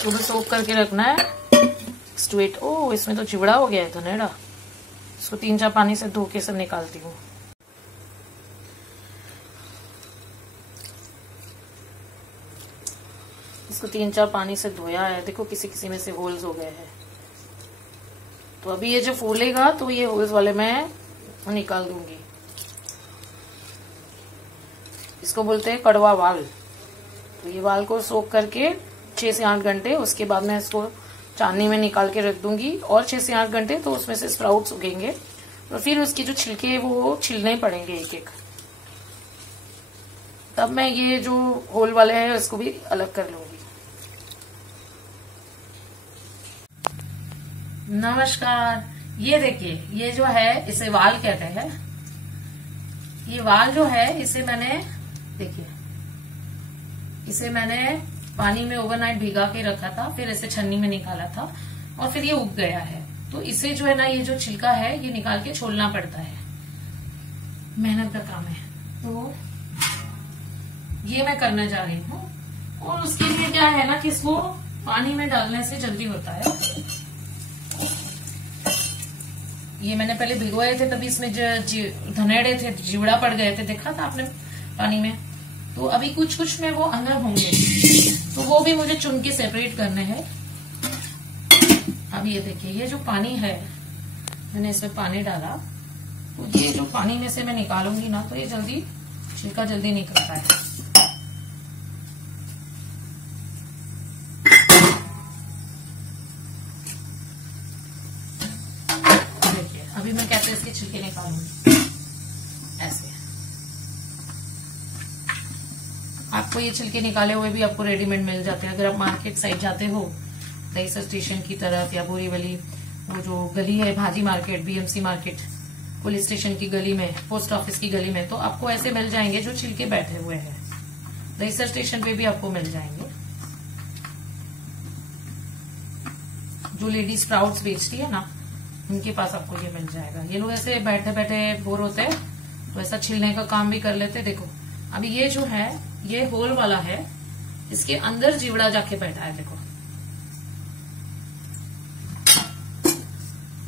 इसको भी सोक करके रखना है 6 to 8। ओ इसमें तो चिवड़ा हो गया है धनेड़ा। इसको 3-4 पानी से धो के सब निकालती हूँ। इसको 3-4 पानी से धोया है। देखो किसी किसी में से होल्स हो गए हैं। तो अभी ये जो फूलेगा तो ये होल्स वाले मैं निकाल दूंगी। इसको बोलते हैं कड़वा वाल। तो ये वाल को सोक करके 6 से 8 घंटे, उसके बाद मैं इसको चांदनी में निकाल के रख दूंगी और 6 से 8 घंटे तो उसमें से स्प्राउट्स उगेंगे। तो फिर उसकी जो छिलके है वो छिलने पड़ेंगे एक एक। तब मैं ये जो होल वाले हैं इसको भी अलग कर लूंगी। नमस्कार। ये देखिए, ये जो है इसे वाल कहते हैं। ये वाल जो है इसे मैंने, देखिए इसे मैंने पानी में ओवरनाइट भिगा के रखा था, फिर इसे छन्नी में निकाला था और फिर ये उग गया है। तो इसे जो है ना, ये जो छिलका है ये निकाल के छोड़ना पड़ता है। मेहनत का काम है। तो ये मैं करने जा रही हूँ। और उसके लिए क्या है ना कि इसको पानी में डालने से जल्दी होता है। ये मैंने पहले भिगोए थे, तभी इसमें जो धनेड़े थे, जिवड़ा पड़ गए थे, देखा था आपने पानी में। तो अभी कुछ कुछ में वो अंदर होंगे, तो वो भी मुझे चुन के सेपरेट करने हैं। अब ये देखिए, ये जो पानी है, मैंने इसमें पानी डाला, तो ये जो पानी में से मैं निकालूंगी ना, तो ये जल्दी छिलका जल्दी निकलता है। देखिए अभी मैं कैसे इसके छिलके निकालूंगी। ऐसे आपको ये छिलके निकाले हुए भी आपको रेडीमेड मिल जाते हैं। अगर आप मार्केट साइड जाते हो, दहीसर स्टेशन की तरफ या बोरीवली, वो जो गली है भाजी market, BMC market, police station की गली में, पोस्ट ऑफिस की गली में, तो आपको ऐसे मिल जाएंगे जो छिलके बैठे हुए हैं। दहीसर स्टेशन पे भी आपको मिल जाएंगे। जो लेडी स्प्राउट्स बेचती है ना, उनके पास आपको ये मिल जाएगा। ये लोग ऐसे बैठे बैठे बोर होते हैं तो ऐसा छिलने का काम भी कर लेते हैं। देखो अभी ये जो है, ये होल वाला है, इसके अंदर जिवड़ा जाके बैठा है। देखो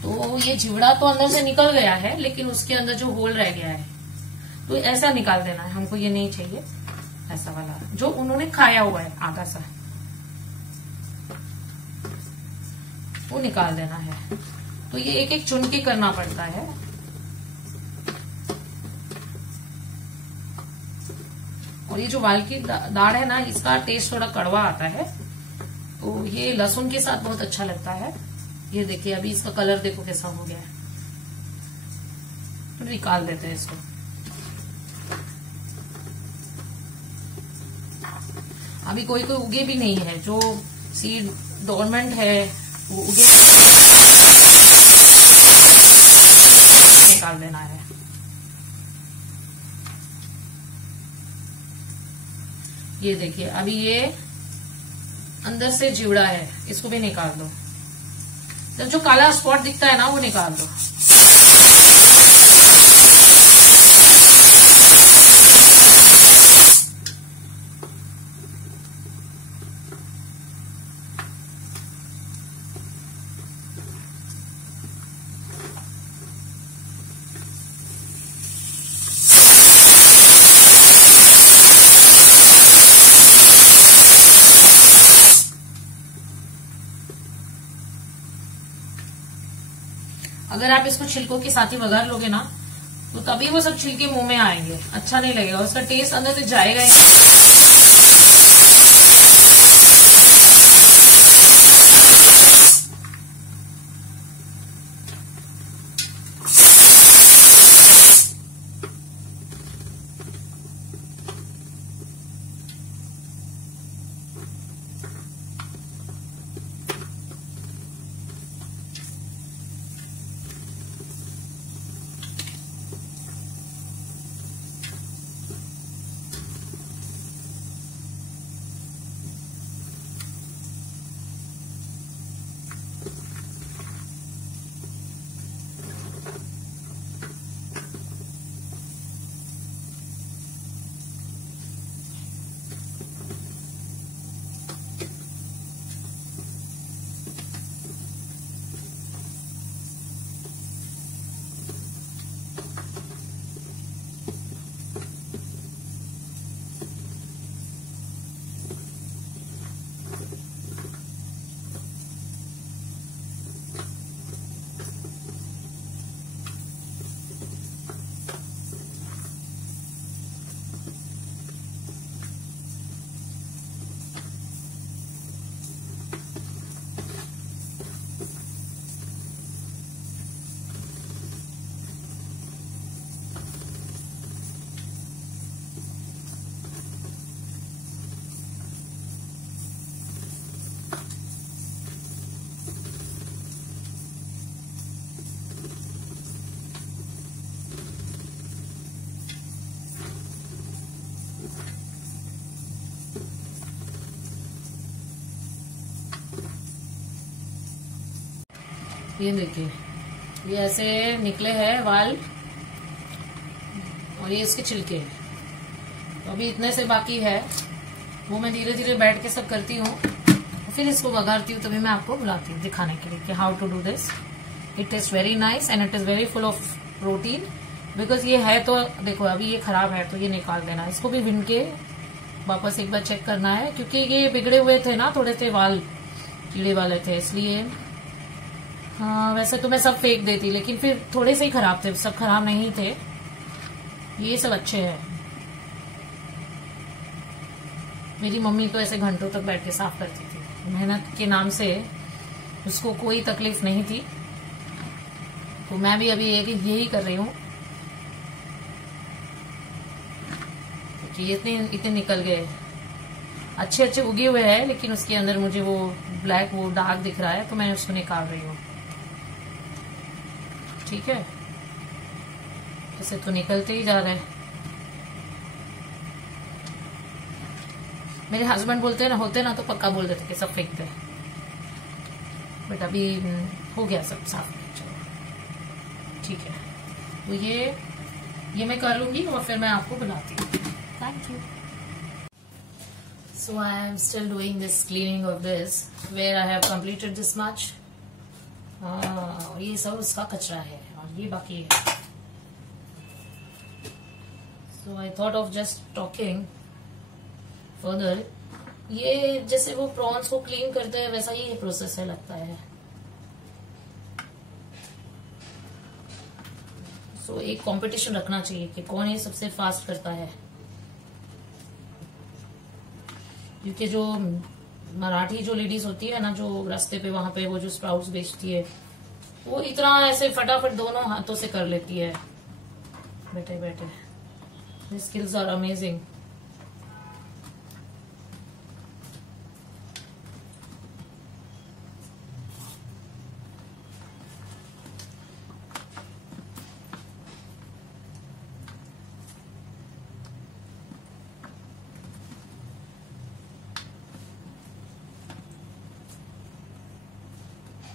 तो ये जिवड़ा तो अंदर से निकल गया है, लेकिन उसके अंदर जो होल रह गया है, तो ऐसा निकाल देना है हमको। ये नहीं चाहिए ऐसा वाला जो उन्होंने खाया हुआ है, आधा सा, वो निकाल देना है। तो ये एक एक चुन के करना पड़ता है। और ये जो वाल की दाढ़ है ना, इसका टेस्ट थोड़ा कड़वा आता है, तो ये लहसुन के साथ बहुत अच्छा लगता है। ये देखिए अभी इसका कलर देखो कैसा हो गया है। तो निकाल देते हैं इसको। अभी कोई कोई उगे भी नहीं है, जो सीड डोरमेंट है वो उगे, निकाल देना है। ये देखिए अभी ये अंदर से जिवड़ा है, इसको भी निकाल दो। जब जो काला स्पॉट दिखता है ना, वो निकाल दो। अगर आप इसको छिलकों के साथ ही वगार लोगे ना, तो तभी वो सब छिलके मुंह में आएंगे, अच्छा नहीं लगेगा, उसका टेस्ट अंदर से जाएगा ही। ये देखिए, ये ऐसे निकले हैं वाल और ये इसके छिलके हैं। तो अभी इतने से बाकी है, वो मैं धीरे धीरे बैठ के सब करती हूँ, फिर इसको बघारती हूँ, तभी मैं आपको बुलाती हूँ दिखाने के लिए कि how to do this. It is very nice and it is very full of protein. Because ये है तो देखो, अभी ये खराब है तो ये निकाल देना, इसको भी विन के वापस एक बार चेक करना है, क्योंकि ये बिगड़े हुए थे ना, थोड़े से वाल कीड़े वाले थे, इसलिए। हाँ, वैसे तो मैं सब फेंक देती, लेकिन फिर थोड़े से ही खराब थे, सब खराब नहीं थे, ये सब अच्छे हैं। मेरी मम्मी तो ऐसे घंटों तक बैठ के साफ करती थी, मेहनत के नाम से उसको कोई तकलीफ नहीं थी। तो मैं भी अभी यही कर रही हूँ कि इतने निकल गए, अच्छे अच्छे उगे हुए हैं, लेकिन उसके अंदर मुझे वो ब्लैक वो डार्क दिख रहा है, तो मैं उसको निकाल रही हूँ। ठीक है, ऐसे तो निकलते ही जा रहे हैं। मेरे हस्बैंड बोलते हैं ना, होते ना तो पक्का बोल देते कि सब फेंकते हैं, बट अभी हो गया सब साफ। चलो ठीक है, तो ये मैं कर लूंगी और फिर मैं आपको बुलाती हूँ। Thank you. So I am still doing this cleaning of this where I have completed this much. ये सब उसका कचरा है और ये बाकी है। So I thought of just talking further. ये जैसे वो प्रॉन्स को क्लीन करते हैं वैसा ही प्रोसेस है लगता है। सो एक कंपटीशन रखना चाहिए कि कौन ये सबसे फास्ट करता है, क्योंकि जो मराठी जो लेडीज होती है ना, जो रास्ते पे वहां पे वो जो स्प्राउट्स बेचती है, वो इतना ऐसे फटाफट दोनों हाथों से कर लेती है बैठे बैठे। Skills are amazing.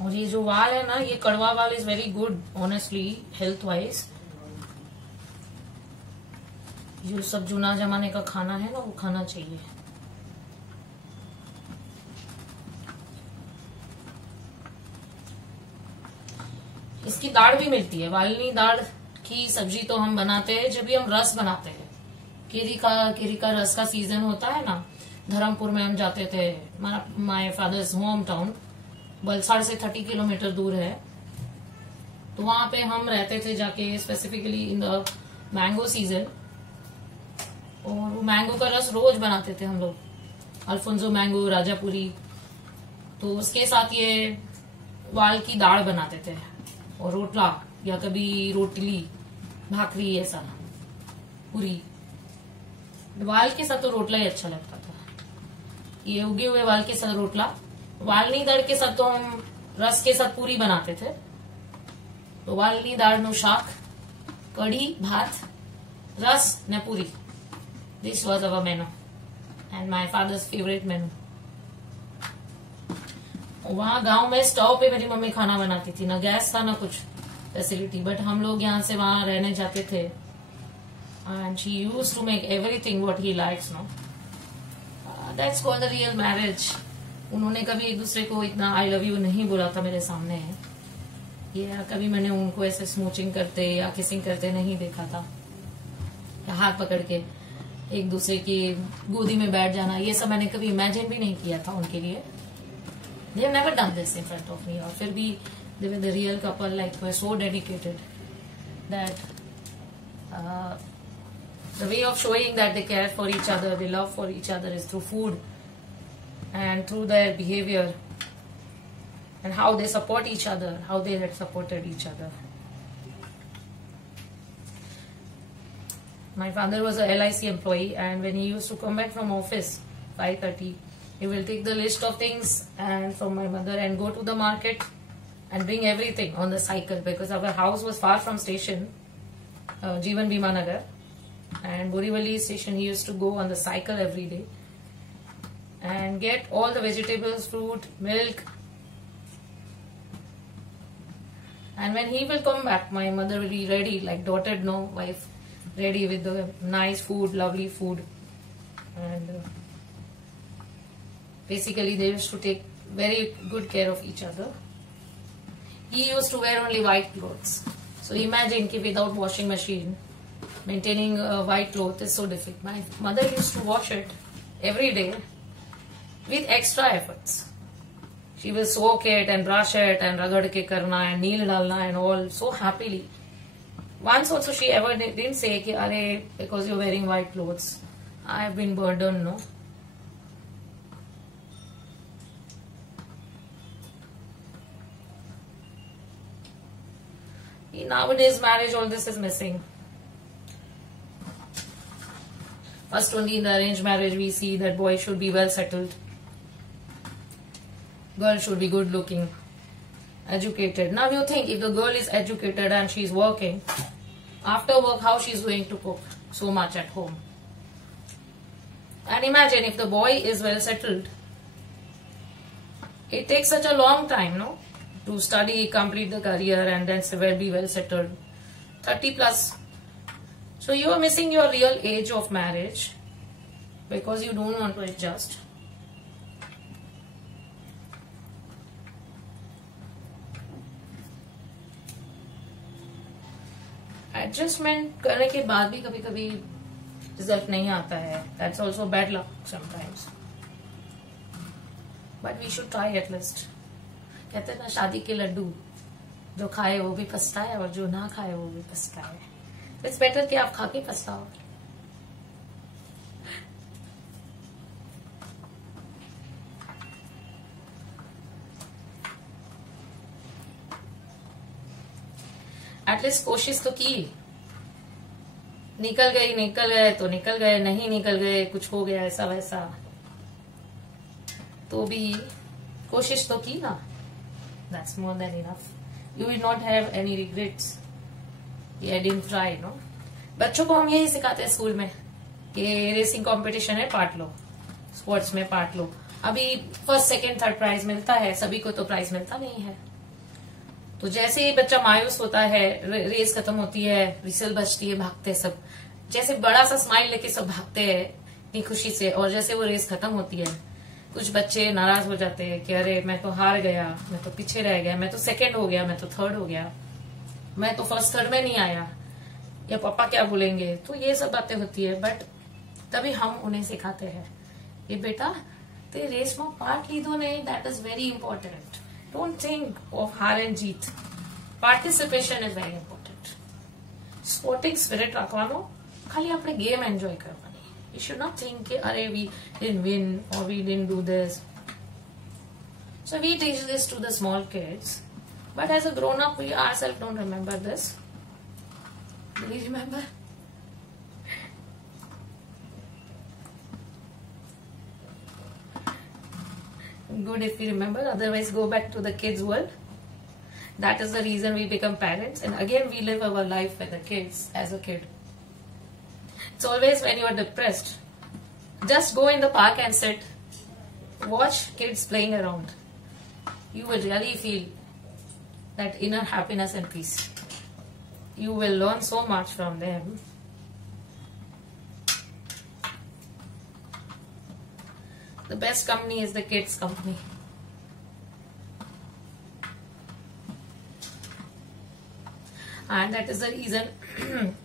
और ये जो वाल है ना, ये कड़वा वाल is very good honestly health wise. जो सब जूना जमाने का खाना है ना, वो खाना चाहिए। इसकी दाढ़ भी मिलती है, वालनी दाढ़ की सब्जी तो हम बनाते हैं जब भी हम रस बनाते हैं। केरी का रस का सीजन होता है ना, धर्मपुर में हम जाते थे, my father's home town Valsad से 30 किलोमीटर दूर है, तो वहां पे हम रहते थे जाके, specifically in the mango season. और वो मैंगो का रस रोज बनाते थे हम लोग, अल्फोंसो मैंगो, राजापुरी। तो उसके साथ ये वाल की दाढ़ बनाते थे और रोटला या कभी रोटली, भाकरी, ऐसा पूरी। वाल के साथ तो रोटला ही अच्छा लगता था। ये उगे हुए वाल के साथ रोटला, वालनी दाढ़ के साथ तो हम रस के साथ पूरी बनाते थे। तो वालनी दाढ़ नो शाक, कढ़ी, भात, रस ने पूरी। This was our menu and my father's favourite मेनू। वहां गांव में स्टोव पे मेरी मम्मी खाना बनाती थी, ना गैस था ना कुछ फैसिलिटी, बट हम लोग यहाँ से वहां रहने जाते थे and she used to make everything what he likes. No, that's called the real marriage. उन्होंने कभी एक दूसरे को इतना आई लव यू नहीं बोला था मेरे सामने है, या कभी मैंने उनको ऐसे स्मूचिंग करते या किसिंग करते नहीं देखा था, या हाथ पकड़ के एक दूसरे की गोदी में बैठ जाना, ये सब मैंने कभी इमेजिन भी नहीं किया था उनके लिए। They have never done this in front of me, और फिर भी they were the real couple, like were so dedicated that the way of showing that they care for each other, they love for each other is through food and through their behavior and how they support each other, how they had supported each other. My father was a LIC employee, and when he used to come back from office 5:30, he will take the list of things and from my mother and go to the market and bring everything on the cycle, because our house was far from station, Jeevan Bhima Nagar, and Borivali station. He used to go on the cycle every day and get all the vegetables, fruit, milk, And when he will come back, my mother will be ready, like dotted, no, wife, ready with the nice food, lovely food. And basically they used to take very good care of each other. He used to wear only white clothes. So imagine कि without washing machine, maintaining a white cloth is so difficult. My mother used to wash it every day with extra efforts. She will soak it and brush it and ragad ke karna and neel dalna and all so happily. Once also she ever didn't say कि अरे because you're wearing white clothes, I have been burdened, no. Nowadays marriage, all this is missing. First only in the arranged marriage we see that boy should be well settled, girl should be good looking, educated. Now you think if the girl is educated and she is working, after work how she is going to cook so much at home? And imagine if the boy is well settled, it takes such a long time, no, to study, complete the career and then be well settled, 30 plus. So you are missing your real age of marriage because you don't want to adjust. Adjustment करने के बाद भी कभी कभी result नहीं आता है. That's also bad luck sometimes. But we should try at least. कहते हैं ना शादी के लड्डू जो खाए वो भी पछताए और जो ना खाए वो भी पछताए. इट्स बेटर कि आप खा के पछताओ. एटलीस्ट कोशिश तो की. निकल गए तो निकल गए, नहीं निकल गए कुछ हो गया ऐसा वैसा, तो भी कोशिश तो की ना. That's more than enough. You will not have any regrets. I didn't try, no. बच्चों को हम यही सिखाते हैं स्कूल में कि रेसिंग कंपटीशन है, पार्ट लो, स्पोर्ट्स में पार्ट लो. अभी फर्स्ट सेकंड थर्ड प्राइज मिलता है, सभी को तो प्राइज मिलता नहीं है. तो जैसे ही बच्चा मायूस होता है, रेस खत्म होती है, विसल बजती है, भागते सब, जैसे बड़ा सा स्माइल लेके सब भागते हैं इतनी खुशी से, और जैसे वो रेस खत्म होती है कुछ बच्चे नाराज हो जाते हैं कि अरे मैं तो हार गया, मैं तो पीछे रह गया, मैं तो सेकंड हो गया, मैं तो थर्ड हो गया, मैं तो फर्स्ट थर्ड में नहीं आया, या पापा क्या बोलेंगे. तो ये सब बातें होती है. बट तभी हम उन्हें सिखाते हैं ये बेटा तेरे रेस में पार्ट ली दो नहीं, that is very important. Don't think of हार एंड जीत. Participation is very important. Sporting spirit रखवानो, खाली अपने गेम एंजॉय करवानी. You should not think, "Arey, we didn't win or we didn't do this." So we teach this to the small kids, but as a grown-up, we ourselves don't remember this. Do we remember? Good if we remember. Otherwise, go back to the kids' world. That is the reason we become parents, and again we live our life with the kids as a kid. It's always when you are depressed, just go in the park and sit, watch kids playing around. You will really feel that inner happiness and peace. You will learn so much from them. The best company is the kids' company. And that is the reason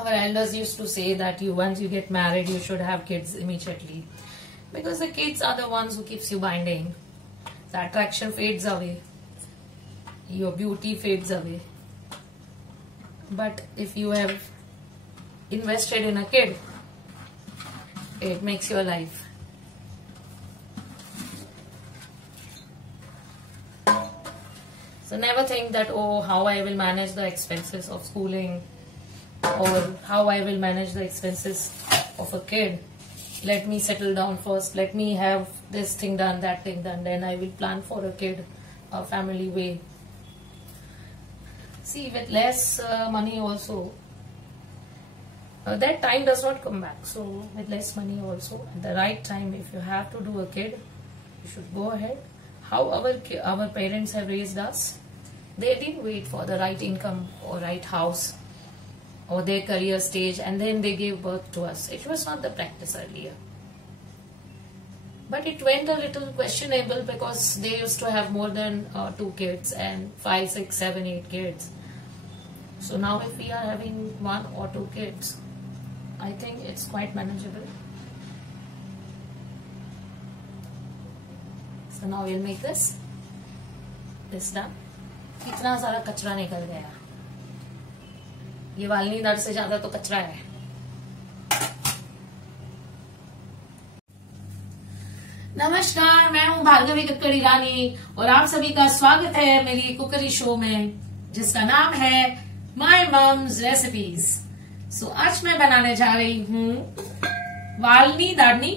our elders used to say that once you get married, you should have kids immediately, because the kids are the ones who keeps you binding. The attraction fades away, your beauty fades away. But if you have invested in a kid, it makes your life. So never think that, oh, how I will manage the expenses of schooling, or how I will manage the expenses of a kid. Let me settle down first. Let me have this thing done, that thing done. Then I will plan for a kid, a family way. See, with less money also, that time does not come back. So with less money also, at the right time, if you have to do a kid, you should go ahead. How our parents have raised us, They didn't wait for the right income or right house or their career stage and then they gave birth to us. It was not the practice earlier. But it went a little questionable because they used to have more than 2 kids and 5, 6, 7, 8 kids. So now if we are having 1 or 2 kids, I think it's quite manageable. So now we'll make this done. कितना सारा कचरा निकल गया, ये वालनी दाढ़ से ज्यादा तो कचरा है। नमस्कार, मैं हूं भार्गवी कक्कड़ रानी और आप सभी का स्वागत है मेरी कुकरी शो में जिसका नाम है माय मम्स रेसिपीज। सो आज मैं बनाने जा रही हूं वालनी दाળની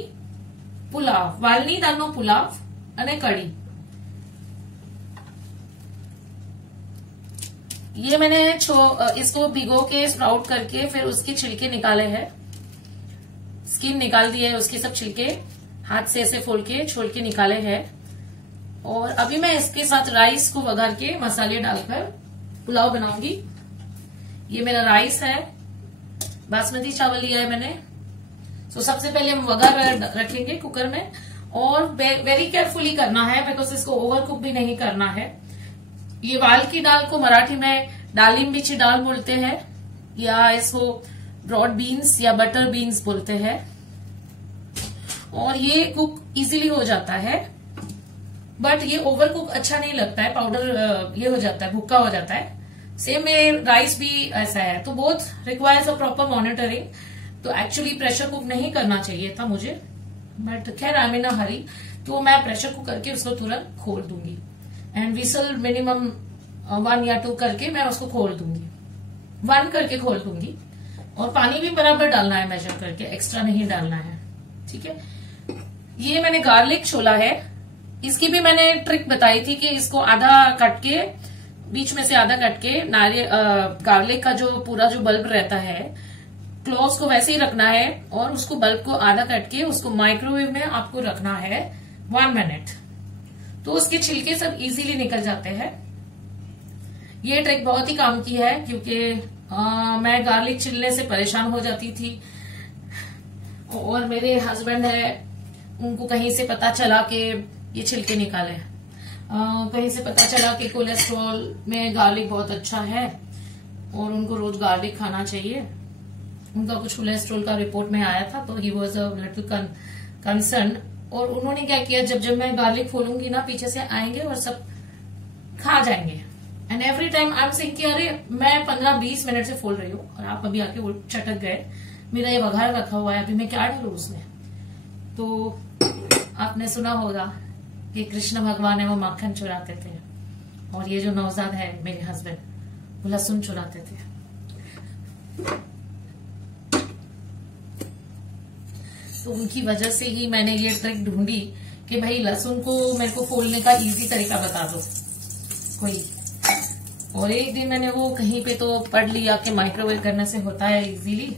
पुलाव, वालनी दाળનો पुलाव અને कड़ी। ये मैंने इसको भिगो के स्प्राउट करके फिर उसके छिलके निकाले हैं, स्किन निकाल दी है उसके सब छिलके, हाथ से ऐसे फोल्ड के छोड़ के निकाले हैं। और अभी मैं इसके साथ राइस को वघार के मसाले डालकर पुलाव बनाऊंगी। ये मेरा राइस है, बासमती चावल लिया है मैंने। तो सबसे पहले हम वघार रखेंगे कुकर में और वेरी केयरफुली करना है बिकॉज इसको ओवर कुक भी नहीं करना है। ये वाल की दाल को मराठी में डालिम बिची दाल बोलते हैं या इसको ब्रॉड बीन्स या बटर बीन्स बोलते हैं। और ये कुक इजीली हो जाता है बट ये ओवर कुक अच्छा नहीं लगता है, पाउडर ये हो जाता है, भुक्का हो जाता है। सेम में राइस भी ऐसा है, तो both requires a proper monitoring. तो एक्चुअली प्रेशर कुक नहीं करना चाहिए था मुझे, बट खैर आई एम इन अ हरी, तो मैं प्रेशर कुक करके उसको तुरंत खोल दूंगी एंड विसल मिनिमम 1 या 2 करके मैं उसको खोल दूंगी, 1 करके खोल दूंगी। और पानी भी बराबर डालना है, मेजर करके, एक्स्ट्रा नहीं डालना है, ठीक है। ये मैंने गार्लिक छोला है, इसकी भी मैंने ट्रिक बताई थी कि इसको आधा कट के, बीच में से आधा कट के नारियल गार्लिक का जो पूरा जो बल्ब रहता है क्लोव्स को वैसे ही रखना है और उसको बल्ब को आधा कट के उसको माइक्रोवेव में आपको रखना है 1 मिनट, तो उसके छिलके सब इजीली निकल जाते हैं। ये ट्रिक बहुत ही काम की है क्योंकि मैं गार्लिक छिलने से परेशान हो जाती थी और मेरे हस्बैंड है, उनको कहीं से पता चला कि ये छिलके निकाले, कहीं से पता चला कि कोलेस्ट्रॉल में गार्लिक बहुत अच्छा है और उनको रोज गार्लिक खाना चाहिए। उनका कुछ कोलेस्ट्रॉल का रिपोर्ट में आया था, तो he was a little concern. और उन्होंने क्या किया, जब मैं गार्लिक खोलूंगी ना, पीछे से आएंगे और सब खा जाएंगे। And every time I am saying कि अरे मैं 15-20 मिनट से खोल रही हूँ और आप अभी आके वो चटक गए, मेरा ये वघार रखा हुआ है, अभी मैं क्या डालू उसमें। तो आपने सुना होगा कि कृष्ण भगवान है वो माखन चुराते थे और ये जो नौजाद है मेरे हस्बैंड वो लहसुन चुराते थे। तो उनकी वजह से ही मैंने ये ट्रिक ढूंढी कि भाई लहसुन को मेरे को फोड़ने का इजी तरीका बता दो कोई। और एक दिन मैंने वो कहीं पे तो पढ़ लिया कि माइक्रोवेव करने से होता है इजीली।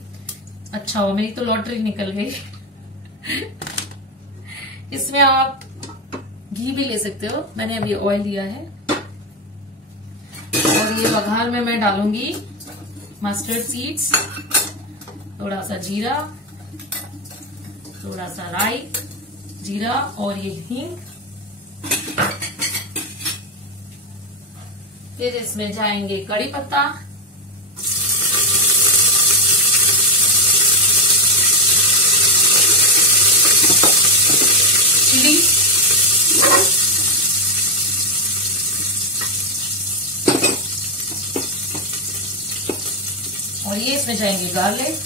अच्छा हुआ, मेरी तो लॉटरी निकल गई। इसमें आप घी भी ले सकते हो, मैंने अभी ऑयल लिया है। और ये वघार में मैं डालूंगी मस्टर्ड सीड्स, थोड़ा सा जीरा, थोड़ा सा राई, जीरा और ये हींग। फिर इसमें जाएंगे कड़ी पत्ता, चिली, और ये इसमें जाएंगे गार्लिक।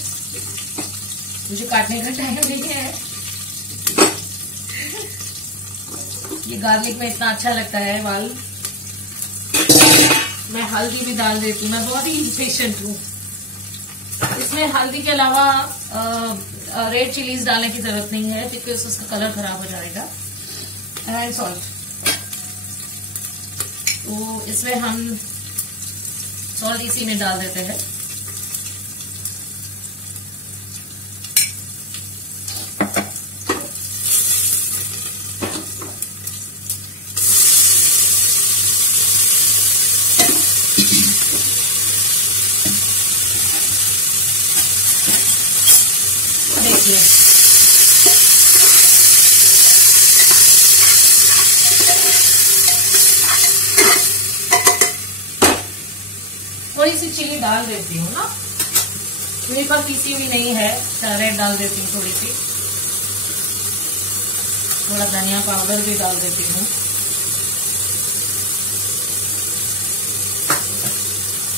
मुझे काटने का टाइम नहीं है, ये गार्लिक में इतना अच्छा लगता है वाल। मैं हल्दी भी डाल देती हूँ, मैं बहुत ही पेशेंट हूँ। इसमें हल्दी के अलावा रेड चिलीज डालने की जरूरत नहीं है क्योंकि उसका कलर खराब हो जाएगा। एंड सॉल्ट, तो इसमें हम सॉल्ट इसी में डाल देते हैं। देखिए थोड़ी सी चिली डाल देती हूँ ना, मेरे पास पीसी हुई नहीं है, रेड डाल देती हूँ थोड़ी सी, थोड़ा धनिया पाउडर भी डाल देती हूँ,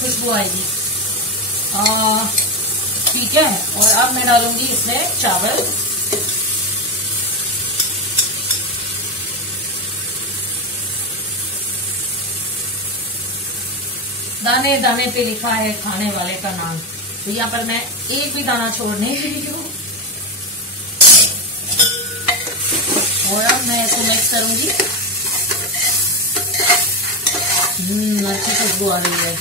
खुशबू आएगी। ठीक है, और अब मैं डालूंगी इसमें चावल। दाने दाने पे लिखा है खाने वाले का नाम, तो यहाँ पर मैं एक भी दाना छोड़ नहीं रही हूँ। और अब मैं इसको मिक्स करूंगी। अच्छी खुशबू आ रही है।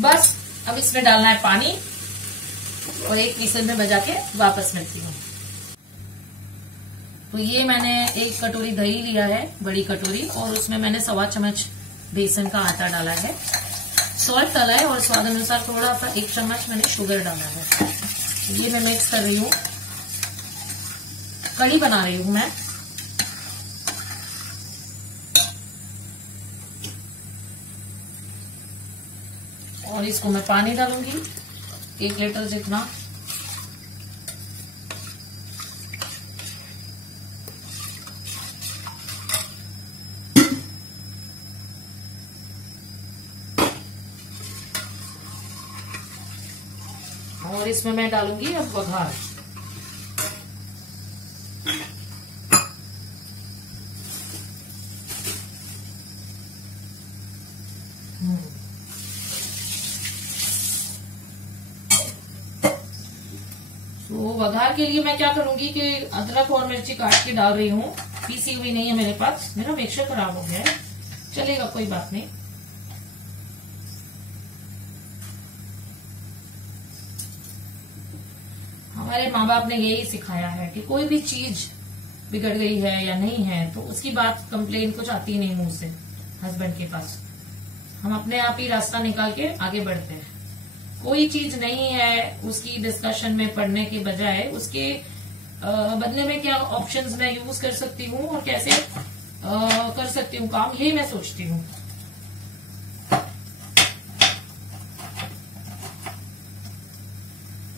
बस अब इसमें डालना है पानी और एक विसल में बजा के वापस मिलती हूँ। तो ये मैंने एक कटोरी दही लिया है, बड़ी कटोरी, और उसमें मैंने 1.25 चम्मच बेसन का आटा डाला है, सॉल्ट डाला है और स्वाद अनुसार थोड़ा सा 1 चम्मच मैंने शुगर डाला है। ये मैं मिक्स कर रही हूँ, कढ़ी बना रही हूँ मैं। और इसको मैं पानी डालूंगी 1 लीटर जितना। और इसमें मैं डालूंगी अब बघार। तो बघार के लिए मैं क्या करूंगी कि अदरक और मिर्ची काट के डाल रही हूँ, पीसी हुई नहीं है मेरे पास, मेरा मिक्सर खराब हो गया है, चलेगा कोई बात नहीं। हमारे माँ बाप ने यही सिखाया है कि कोई भी चीज बिगड़ गई है या नहीं है तो उसकी बात कंप्लेन कुछ आती नहीं मुंह से हस्बैंड के पास, हम अपने आप ही रास्ता निकाल के आगे बढ़ते हैं। कोई चीज नहीं है उसकी डिस्कशन में पढ़ने के बजाय उसके बदले में क्या ऑप्शंस मैं यूज कर सकती हूँ और कैसे कर सकती हूँ काम, ये मैं सोचती हूँ।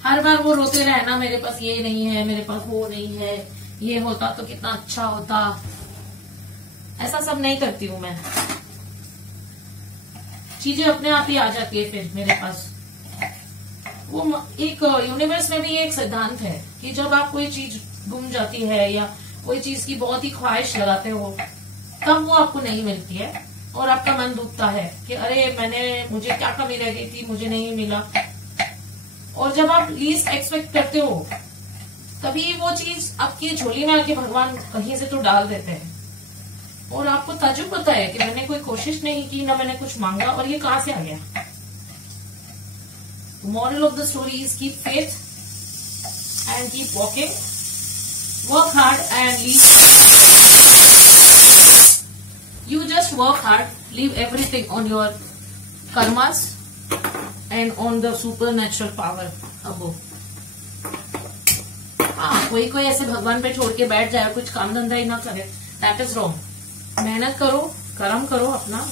हर बार वो रोते रहना मेरे पास ये नहीं है, मेरे पास वो नहीं है, ये होता तो कितना अच्छा होता, ऐसा सब नहीं करती हूँ मैं। चीजें अपने आप ही आ जाती है फिर मेरे पास। वो एक यूनिवर्स में भी एक सिद्धांत है कि जब आप कोई चीज गुम जाती है या कोई चीज की बहुत ही ख्वाहिश लगाते हो तब वो आपको नहीं मिलती है और आपका मन दुखता है कि अरे मुझे क्या कमी रह गई थी, मुझे नहीं मिला। और जब आप लीस्ट एक्सपेक्ट करते हो तभी वो चीज आपकी झोली में आके भगवान कहीं से तो डाल देते हैं और आपको ताज्जुब होता है कि मैंने कोई कोशिश नहीं की, ना मैंने कुछ मांगा और ये कहां से आ गया। Moral of the story is keep faith and keep walking. Work hard and leave. You just work hard, leave everything on your karmas and on the supernatural power above. हाँ, कोई ऐसे भगवान पे छोड़ के बैठ जाए, कुछ काम धंधा ही ना करे, that is wrong. मेहनत करो, कर्म करो अपना।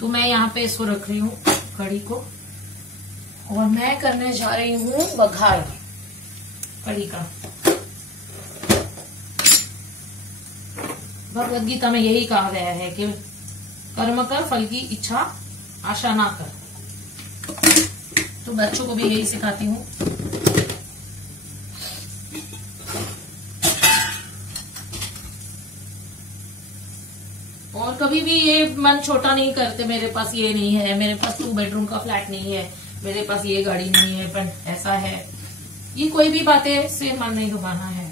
तो मैं यहाँ पे इसको रख रही हूँ कढ़ी को और मैं करने जा रही हूँ बघार कढ़ी का। भगवद गीता में यही कहा गया है कि कर्म कर, फल की इच्छा आशा ना कर। तो बच्चों को भी यही सिखाती हूँ। और कभी भी ये मन छोटा नहीं करते, मेरे पास ये नहीं है, मेरे पास 2 बेडरूम का फ्लैट नहीं है, मेरे पास ये गाड़ी नहीं है, पर ऐसा है, ये कोई भी बातें से मन नहीं दुखाना है।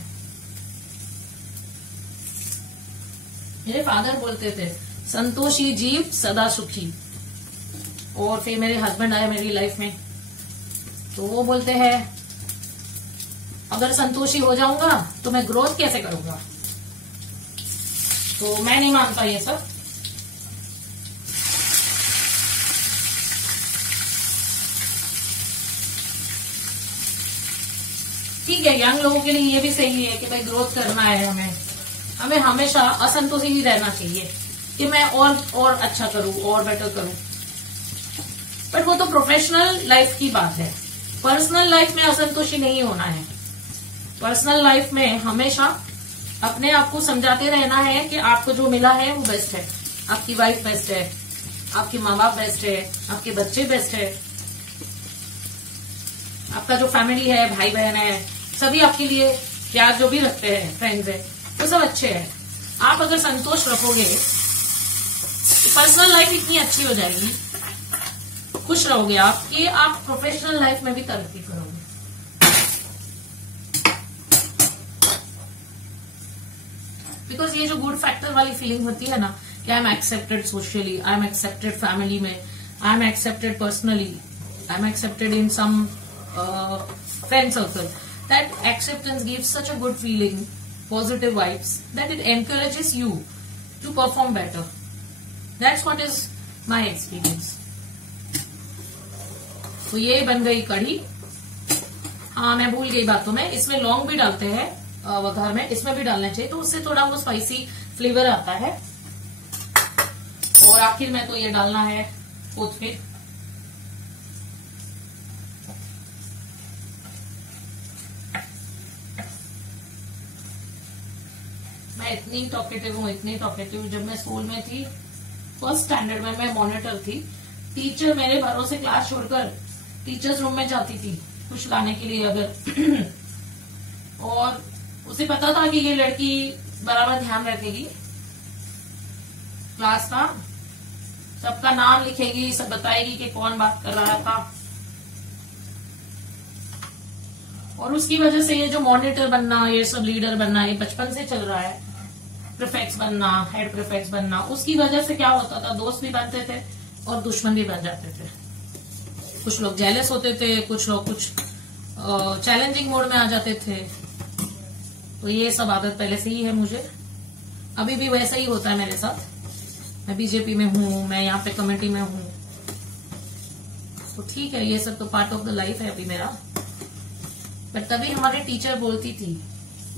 मेरे फादर बोलते थे संतोषी जीव सदा सुखी। और फिर मेरे हस्बैंड आए मेरी लाइफ में तो वो बोलते हैं अगर संतोषी हो जाऊंगा तो मैं ग्रोथ कैसे करूंगा। तो मैं नहीं मानता ये सब। ठीक है, यंग लोगों के लिए ये भी सही है कि भाई ग्रोथ करना है, हमें हमेशा असंतोषी ही रहना चाहिए कि मैं और अच्छा करूं और बेटर करूं। बट वो तो प्रोफेशनल लाइफ की बात है। पर्सनल लाइफ में असंतोषी नहीं होना है। पर्सनल लाइफ में हमेशा अपने आप को समझाते रहना है कि आपको जो मिला है वो बेस्ट है। आपकी वाइफ बेस्ट है, आपके माँ बाप बेस्ट है, आपके बच्चे बेस्ट है, आपका जो फैमिली है, भाई बहन है, सभी आपके लिए प्यार जो भी रखते हैं, फ्रेंड्स है, वो सब अच्छे हैं। आप अगर संतोष रखोगे तो पर्सनल लाइफ इतनी अच्छी हो जाएगी, खुश रहोगे आप कि आप प्रोफेशनल लाइफ में भी तरक्की करोगे। बिकॉज ये जो गुड फैक्टर वाली फीलिंग होती है ना कि I am accepted socially, I am accepted family में, I am accepted personally, I am accepted in some friend circle, that acceptance gives such a good feeling, positive vibes, that it encourages you to perform better. That's what is my experience. तो ये बन गई कढ़ी। हाँ, मैं भूल गई बातों में, इसमें लौंग भी डालते हैं वघार में, इसमें भी डालना चाहिए, तो उससे थोड़ा वो स्पाइसी फ्लेवर आता है। और आखिर में तो ये डालना है कोथमीर। मैं इतनी टॉकेटिव हूँ, इतनी टॉकेटिव। जब मैं स्कूल में थी, फर्स्ट स्टैंडर्ड में, मैं मॉनिटर थी। टीचर मेरे भरोसे क्लास छोड़कर टीचर्स रूम में जाती थी कुछ लाने के लिए अगर और उसे पता था कि ये लड़की बराबर ध्यान रखेगी क्लास का, सबका नाम लिखेगी, सब बताएगी कि कौन बात कर रहा था। और उसकी वजह से ये जो मॉनिटर बनना, ये सब लीडर बनना, ये बचपन से चल रहा है। प्रीफेक्ट्स बनना, हेड प्रीफेक्ट्स बनना, उसकी वजह से क्या होता था, दोस्त भी बनते थे और दुश्मन भी बन जाते थे। कुछ लोग जेलस होते थे, कुछ लोग कुछ चैलेंजिंग मोड में आ जाते थे। तो ये सब आदत पहले से ही है मुझे, अभी भी वैसा ही होता है मेरे साथ। मैं बीजेपी में हूँ, मैं यहाँ पे कमेटी में हूँ, तो ठीक है, ये सब तो पार्ट ऑफ द लाइफ है अभी मेरा। बट तभी हमारे टीचर बोलती थी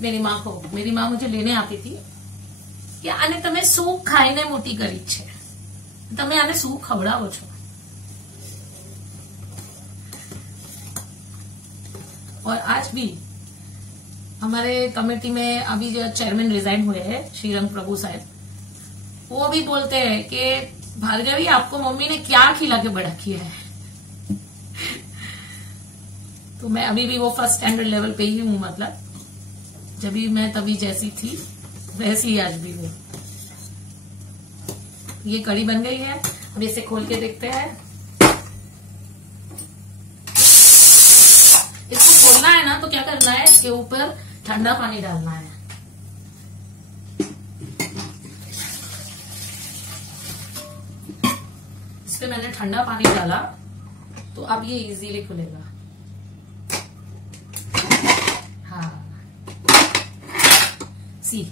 मेरी माँ को, मेरी माँ मुझे लेने आती थी कि आने तमें શું ખાઈને મોટી કરી છે, તમે આને શું ખવડાવો છો। और आज भी हमारे कमेटी में अभी जो चेयरमैन रिजाइन हुए हैं, श्रीरंग प्रभु साहब, वो भी बोलते हैं कि भार्गवी आपको मम्मी ने क्या खिला के बड़ा किया है। तो मैं अभी भी वो फर्स्ट स्टैंडर्ड लेवल पे ही हूँ, मतलब जब भी मैं तभी जैसी थी वैसी ही आज भी हूँ। ये कढ़ी बन गई है, अब इसे खोल के देखते हैं। इसको खोलना है ना तो क्या करना है, इसके ऊपर ठंडा पानी डालना है। इस पे मैंने ठंडा पानी डाला तो अब ये इजीली खुलेगा। हाँ, सी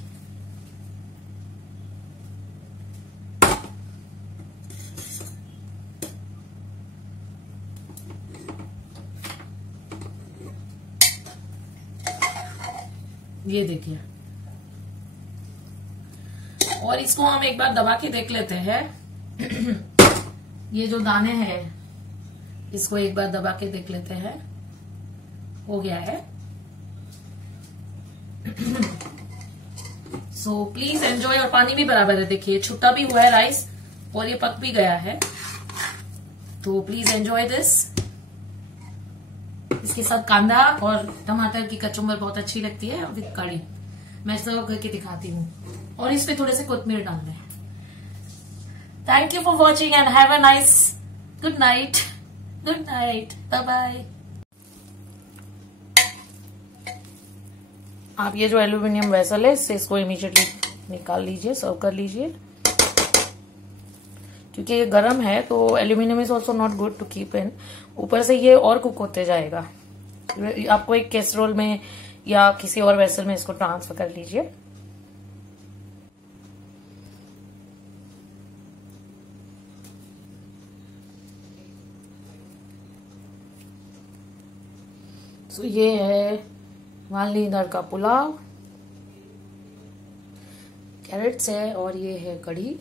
ये देखिए। और इसको हम एक बार दबा के देख लेते हैं। ये जो दाने हैं इसको एक बार दबा के देख लेते हैं, हो गया है। So please enjoy. और पानी भी बराबर है, देखिए छुट्टा भी हुआ है राइस और ये पक भी गया है। तो प्लीज एंजॉय दिस। इसके साथ कांदा और टमाटर की कचुम्बर बहुत अच्छी लगती है विद कड़ी। मैं सर्व करके दिखाती हूँ और इस पे थोड़े से कोथमीर डाल दें। Thank you for watching and have a nice good night. Good night, bye bye. आप ये जो एल्यूमिनियम वेसल है इससे इसको इमीडिएटली निकाल लीजिए, सर्व कर लीजिए। क्योंकि ये गर्म है तो aluminium is also not good to keep in. ऊपर से ये और कुक होते जाएगा। आपको एक कैसरोल में या किसी और वेसल में इसको ट्रांसफर कर लीजिए। ये है वालनी दाल का पुलाव, कैरेट्स है और ये है कढ़ी।